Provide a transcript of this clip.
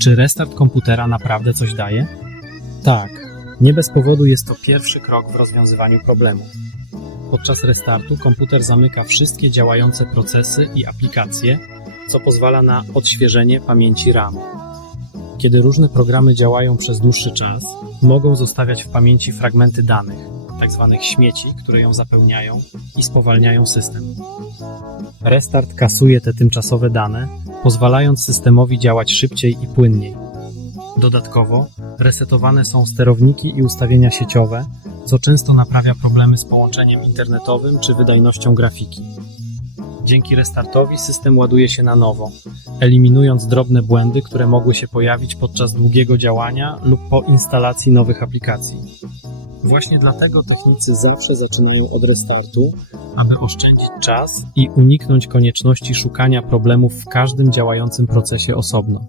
Czy restart komputera naprawdę coś daje? Tak. Nie bez powodu jest to pierwszy krok w rozwiązywaniu problemu. Podczas restartu komputer zamyka wszystkie działające procesy i aplikacje, co pozwala na odświeżenie pamięci RAM. Kiedy różne programy działają przez dłuższy czas, mogą zostawiać w pamięci fragmenty danych, tzw. śmieci, które ją zapełniają i spowalniają system. Restart kasuje te tymczasowe dane, pozwalając systemowi działać szybciej i płynniej. Dodatkowo resetowane są sterowniki i ustawienia sieciowe, co często naprawia problemy z połączeniem internetowym czy wydajnością grafiki. Dzięki restartowi system ładuje się na nowo, eliminując drobne błędy, które mogły się pojawić podczas długiego działania lub po instalacji nowych aplikacji. Właśnie dlatego technicy zawsze zaczynają od restartu, aby oszczędzić czas i uniknąć konieczności szukania problemów w każdym działającym procesie osobno.